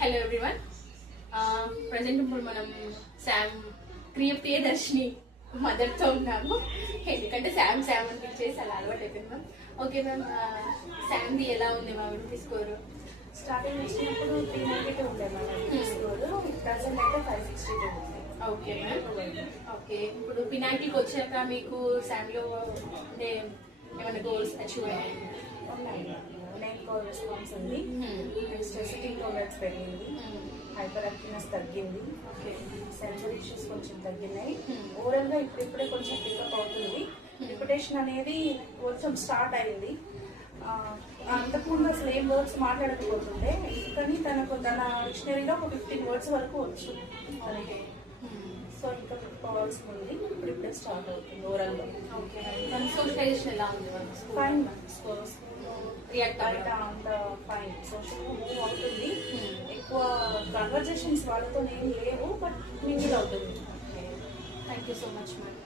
Hello everyone. Present ఇప్పుడు మనం Sam Priyadarshini మదర్తో ఉన్నాము. ఎందుకంటే శామ్ అని పిలిచేసి అలా అలవాటు అయిపోయింది. ఓకే మ్యామ్, శామ్ది ఎలా ఉంది మ్యామ్ స్కోరు? స్టార్టింగ్ వచ్చినప్పుడు 392 ఉండే మ్యామ్ స్కోరు. ప్రజెంట్ అయితే 562 ఉంది. Okay ma'am. ఓకే, ఇప్పుడు పినాకిల్కి వచ్చాక మీకు శామ్లో అంటే ఏమైనా గోల్స్ అచీవ్ అయ్యాయి? ఉన్నాయి. నెక్ కోర్ రెస్పాన్స్ ఉంది. నెక్స్ట్ సిట్టింగ్ టోలరెన్స్ పెరిగింది. హైపర్ యాక్టివ్నెస్ తగ్గింది. సెన్సరీ ఇష్యూస్ కొంచెం తగ్గినాయి. ఓవరాల్ గా ఇప్పుడిప్పుడే కొంచెం పికప్ అవుతుంది. రిపిటేషన్ అనేది కొంచెం స్టార్ట్ అయింది. అంతకుముందు అసలు ఏం వర్డ్స్ మాట్లాడకపోతుండే, కానీ తన డిక్షనరీలో ఒక 15 వర్డ్స్ వరకు వచ్చు. సో ఇంకా కావాల్సి ఉంది. ఇప్పుడిప్పుడే స్టార్ట్ అవుతుంది ఓవరాల్ గా. సోషలైజేషన్ ఎలా ఉంది? ఫైన్ రియాక్ట్ బయట అంత ఫైన్. సోషల్ మూవ్ అవుతుంది. ఎక్కువ కన్వర్జేషన్స్ వాళ్ళతో ఏం లేవు, బట్ మింగిల్ అవుతుంది. Thank you so much ma'am.